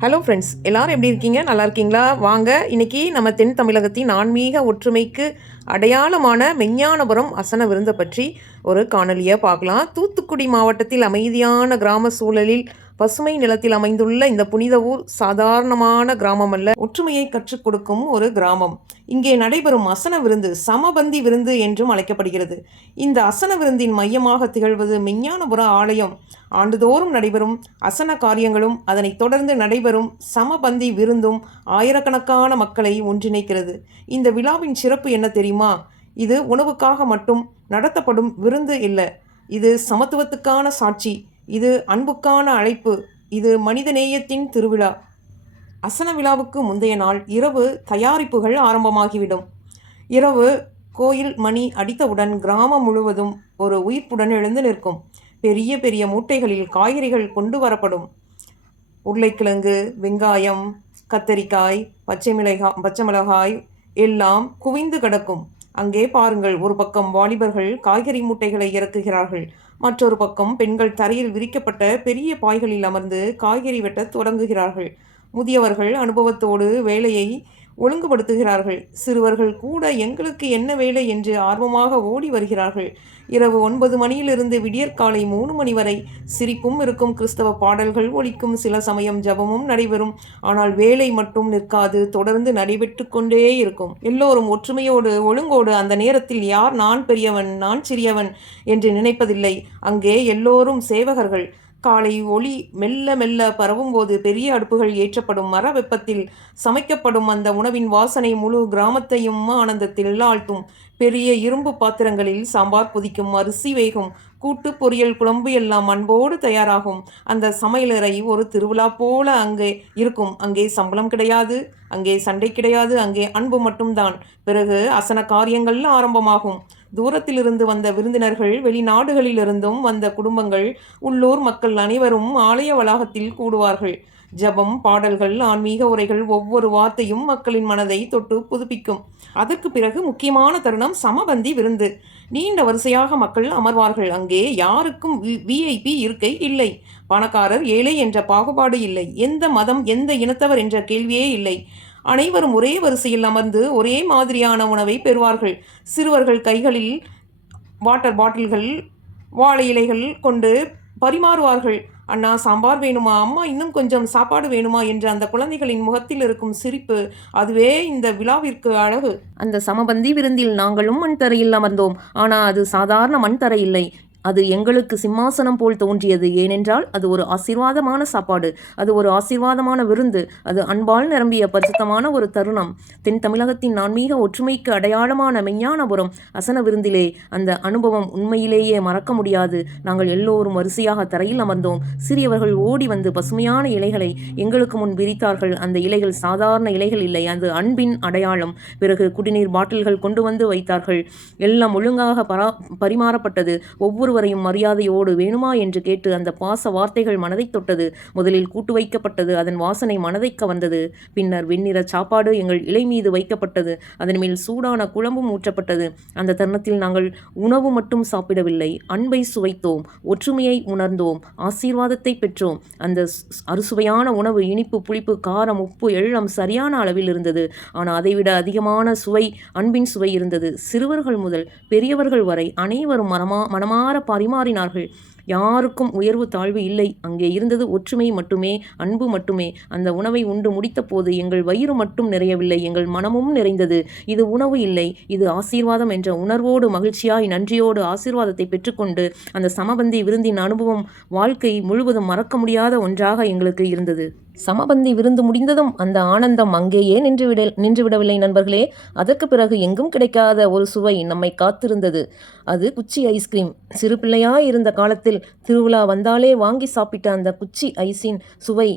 Hello friends, எல்லாரும் எப்படி இருக்கீங்க? நல்லா இருக்கீங்களா? வாங்க இன்னைக்கு நம்ம தென் தமிழகத்தின் ஆன்மீக ஒற்றுமைக்கு அடையாளமான மெஞ்ஞானபுரம் அசன விருந்தை பற்றி ஒரு காணொலியை பார்க்கலாம். தூத்துக்குடி மாவட்டத்தில் அமைதியான கிராம சூழலில் பசுமை நிலத்தில் அமைந்துள்ள இந்த புனித ஊர் சாதாரணமான கிராமம் அல்ல, ஒற்றுமையை கற்றுக் கொடுக்கும் ஒரு கிராமம். இங்கே நடைபெறும் அசன விருந்து சமபந்தி விருந்து என்றும் அழைக்கப்படுகிறது. இந்த அசன விருந்தின் மையமாக திகழ்வது மெஞ்ஞானபுர ஆலயம். ஆண்டுதோறும் நடைபெறும் அசன காரியங்களும் அதனைத் தொடர்ந்து நடைபெறும் சமபந்தி விருந்தும் ஆயிரக்கணக்கான மக்களை ஒன்றிணைக்கிறது. இந்த விழாவின் சிறப்பு என்ன தெரியுமா? இது உணவுக்காக மட்டும் நடத்தப்படும் விருந்து இல்லை. இது சமத்துவத்துக்கான சாட்சி, இது அன்புக்கான அழைப்பு, இது மனிதநேயத்தின் திருவிழா. அசன விழாவுக்கு முந்தைய நாள் இரவு தயாரிப்புகள் ஆரம்பமாகிவிடும். இரவு கோயில் மணி அடித்தவுடன் கிராமம் முழுவதும் ஒரு உயிர்ப்புடன் எழுந்து நிற்கும். பெரிய பெரிய மூட்டைகளில் காய்கறிகள் கொண்டு வரப்படும். உருளைக்கிழங்கு, வெங்காயம், கத்தரிக்காய், பச்சை மிளகாய் எல்லாம் குவிந்து கிடக்கும். அங்கே பாருங்கள், ஒரு பக்கம் வாலிபர்கள் காய்கறி மூட்டைகளை இறக்குகிறார்கள். மற்றொரு பக்கம் பெண்கள் தரையில் விரிக்கப்பட்ட பெரிய பாய்களில் அமர்ந்து காய்கறி வெட்ட தொடங்குகிறார்கள். முதியவர்கள் அனுபவத்தோடு வேலையை ஒழுங்குபடுத்துகிறார்கள். சிறுவர்கள் கூட எங்களுக்கு என்ன வேலை என்று ஆர்வமாக ஓடி வருகிறார்கள். இரவு 9 மணியிலிருந்து விடியற்காலை 3 மணி வரை சிரிப்பும் இருக்கும், கிறிஸ்தவ பாடல்கள் ஒலிக்கும், சில சமயம் ஜபமும் நடைபெறும். ஆனால் வேலை மட்டும் நிற்காது, தொடர்ந்து நடைபெற்று கொண்டே இருக்கும். எல்லோரும் ஒற்றுமையோடு ஒழுங்கோடு. அந்த நேரத்தில் யார் நான் பெரியவன் நான் சிறியவன் என்று நினைப்பதில்லை. அங்கே எல்லோரும் சேவகர்கள். காலை ஒளி மெல்ல மெல்ல பரவும்போது பெரிய அடுப்புகள் ஏற்றப்படும். மர வெப்பத்தில் சமைக்கப்படும் அந்த உணவின் வாசனை முழு கிராமத்தையும் ஆனந்தத்தில் ஆழ்த்தும். பெரிய இரும்பு பாத்திரங்களில் சாம்பார் கொதிக்கும், அரிசி வேகும், கூட்டு பொரியல் குழம்பு எல்லாம் அன்போடு தயாராகும். அந்த சமையலறை ஒரு திருவிழா போல அங்கே இருக்கும். அங்கே சம்பளம் கிடையாது, அங்கே சண்டை கிடையாது, அங்கே அன்பு மட்டும்தான். பிறகு அசன காரியங்கள் ஆரம்பமாகும். தூரத்திலிருந்து வந்த விருந்தினர்கள், வெளிநாடுகளிலிருந்தும் வந்த குடும்பங்கள், உள்ளூர் மக்கள் அனைவரும் ஆலய வளாகத்தில் கூடுவார்கள். ஜபம், பாடல்கள், ஆன்மீக உரைகள், ஒவ்வொரு வார்த்தையும் மக்களின் மனதை தொட்டு புதுப்பிக்கும். அதற்கு பிறகு முக்கியமான தருணம் சமபந்தி விருந்து. நீண்ட வரிசையாக மக்கள் அமர்வார்கள். அங்கே யாருக்கும் விஐபி இருக்கை இல்லை. பணக்காரர் ஏழை என்ற பாகுபாடு இல்லை. எந்த மதம் எந்த இனத்தவர் என்ற கேள்வியே இல்லை. அனைவரும் ஒரே வரிசையில் அமர்ந்து ஒரே மாதிரியான உணவை பெறுவார்கள். சிறுவர்கள் கைகளில் வாட்டர் பாட்டில்கள், வாழை இலைகள் கொண்டு பரிமாறுவார்கள். அண்ணா சாம்பார் வேணுமா, அம்மா இன்னும் கொஞ்சம் சாப்பாடு வேணுமா என்ற அந்த குழந்தைகளின் முகத்தில் இருக்கும் சிரிப்பு, அதுவே இந்த விழாவிற்கு அழகு. அந்த சமபந்தி விருந்தில் நாங்களும் மண் தரையில் அமர்ந்தோம். ஆனால் அது சாதாரண மண் தரை இல்லை. அது எங்களுக்கு சிம்மாசனம் போல் தோன்றியது. ஏனென்றால் அது ஒரு ஆசீர்வாதமான சாப்பாடு, அது ஒரு ஆசீர்வாதமான விருந்து, அது அன்பால் நிரம்பிய பரிசுத்தமான ஒரு தருணம். தென் தமிழகத்தின் ஆன்மீக ஒற்றுமைக்கு அடையாளமான மெஞ்ஞானபுரம் அசன விருந்திலே அந்த அனுபவம் உண்மையிலேயே மறக்க முடியாது. நாங்கள் எல்லோரும் வரிசையாக தரையில் அமர்ந்தோம். சிறியவர்கள் ஓடி வந்து பசுமையான இலைகளை எங்களுக்கு முன் விரித்தார்கள். அந்த இலைகள் சாதாரண இலைகள் இல்லை, அது அன்பின் அடையாளம். பிறகு குடிநீர் பாட்டில்கள் கொண்டு வந்து வைத்தார்கள். எல்லாம் ஒழுங்காக பரிமாறப்பட்டது. ஒவ்வொருவரையும் மரியாதையோடு வேணுமா என்று கேட்டு அந்த பாச வார்த்தைகள் மனதை தொட்டது. முதலில் கூட்டு வைக்கப்பட்டது, அதன் வாசனை மனதை கவர்ந்தது. பின்னர் வெண்ணிற சாப்பாடு எங்கள் இலை மீது வைக்கப்பட்டது. அதன் மேல் சூடான குழம்பும் ஊற்றப்பட்டது. அந்த தருணத்தில் நாங்கள் உணவு மட்டும் சாப்பிடவில்லை, அன்பை சுவைத்தோம், ஒற்றுமையை உணர்ந்தோம், ஆசீர்வாதத்தை பெற்றோம். அந்த அறுசுவையான உணவு இனிப்பு, புளிப்பு, காரம், உப்பு, எள்ளம் சரியான அளவில் இருந்தது. ஆனால் அதைவிட அதிகமான சுவை, அன்பின் சுவை இருந்தது. சிறுவர்கள் முதல் பெரியவர்கள் வரை அனைவரும் மனமாற பரிமாறினார்கள். யாருக்கும் உயர்வு தாழ்வு இல்லை. அங்கே இருந்தது ஒற்றுமை மட்டுமே, அன்பு மட்டுமே. அந்த உணவை உண்டு முடித்த போது எங்கள் வயிறு மட்டும் நிறையவில்லை, எங்கள் மனமும் நிறைந்தது. இது உணவு இல்லை, இது ஆசீர்வாதம் என்ற உணர்வோடு மகிழ்ச்சியாய் நன்றியோடு ஆசீர்வாதத்தை பெற்றுக்கொண்டு அந்த சமபந்தி விருந்தின் அனுபவம் வாழ்க்கை முழுவதும் மறக்க முடியாத ஒன்றாக எங்களுக்கு இருந்தது. சமபந்தி விருந்து முடிந்ததும் அந்த ஆனந்தம் அங்கேயே நின்றுவிடவில்லை நண்பர்களே. அதற்கு பிறகு எங்கும் கிடைக்காத ஒரு சுவை நம்மை காத்திருந்தது. அது குச்சி ஐஸ்கிரீம். சிறு பிள்ளையாய் இருந்த காலத்தில் திருவிழா வந்தாலே வாங்கி சாப்பிட்ட அந்த குச்சி ஐஸின் சுவை.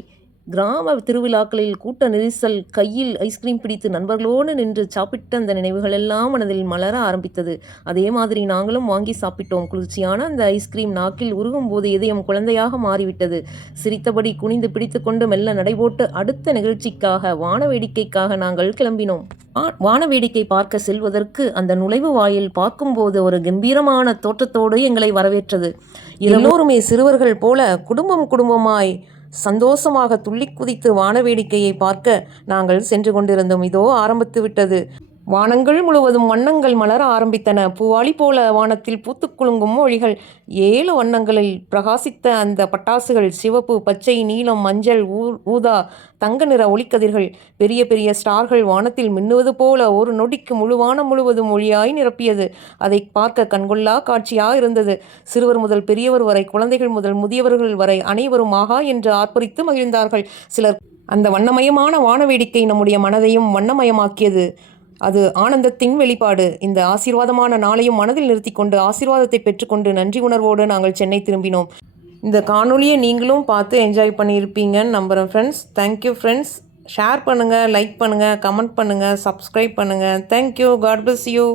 கிராம திருவிழாக்களில் கூட்ட நெரிசல், கையில் ஐஸ்கிரீம் பிடித்து நண்பர்களோடு நின்று சாப்பிட்ட அந்த நினைவுகள் எல்லாம் மனதில் மலர ஆரம்பித்தது. அதே மாதிரி நாங்களும் வாங்கி சாப்பிட்டோம். குளிர்ச்சியான அந்த ஐஸ்கிரீம் நாக்கில் உருகும் போது இதயம் குழந்தையாக மாறிவிட்டது. சிரித்தபடி குனிந்து பிடித்து கொண்டு மெல்ல நடைபோட்டு அடுத்த நிகழ்ச்சிக்காக, வானவேடிக்கைக்காக நாங்கள் கிளம்பினோம். வானவேடிக்கை பார்க்க செல்வதற்கு அந்த நுழைவு வாயில் பார்க்கும்போது ஒரு கம்பீரமான தோற்றத்தோடு எங்களை வரவேற்றது. எல்லோருமே சிறுவர்கள் போல குடும்பமாய் சந்தோஷமாக துள்ளி குதித்து வான வேடிக்கையை பார்க்க நாங்கள் சென்று கொண்டிருந்தோம். இதோ ஆரம்பித்து விட்டது. வானங்கள் முழுவதும் வண்ணங்கள் மலர ஆரம்பித்தன. பூவாளி போல வானத்தில் பூத்துக் குலுங்கும் ஒளிகள். 7 வண்ணங்களில் பிரகாசித்த அந்த பட்டாசுகள் சிவப்பு, பச்சை, நீலம், மஞ்சள், ஊதா, தங்க நிற ஒளிக்கதிர்கள். பெரிய பெரிய ஸ்டார்கள் வானத்தில் மின்னுவது போல ஒரு நொடிக்கு முழு வானம் முழுவதும் ஒளியாய் நிரப்பியது. அதை பார்க்க கண்கொள்ளா காட்சியாக இருந்தது. சிறுவர் முதல் பெரியவர் வரை, குழந்தைகள் முதல் முதியவர்கள் வரை அனைவரும் ஆகா என்று ஆர்ப்பரித்து மகிழ்ந்தார்கள். சிலர் அந்த வண்ணமயமான வானவேடிக்கை நம்முடைய மனதையும் வண்ணமயமாக்கியது. அது ஆனந்தத்தின் வெளிப்பாடு. இந்த ஆசீர்வாதமான நாளையும் மனதில் நிறுத்தி கொண்டு ஆசீர்வாதத்தை பெற்றுக்கொண்டு நன்றி உணர்வோடு நாங்கள் சென்னை திரும்பினோம். இந்த காணொலியை நீங்களும் பார்த்து என்ஜாய் பண்ணியிருப்பீங்கன்னு நம்புகிறேன் ஃப்ரெண்ட்ஸ். Thank you friends. ஷேர் பண்ணுங்கள், லைக் பண்ணுங்கள், கமெண்ட் பண்ணுங்கள், சப்ஸ்கிரைப் பண்ணுங்கள். தேங்க்யூ. God bless you.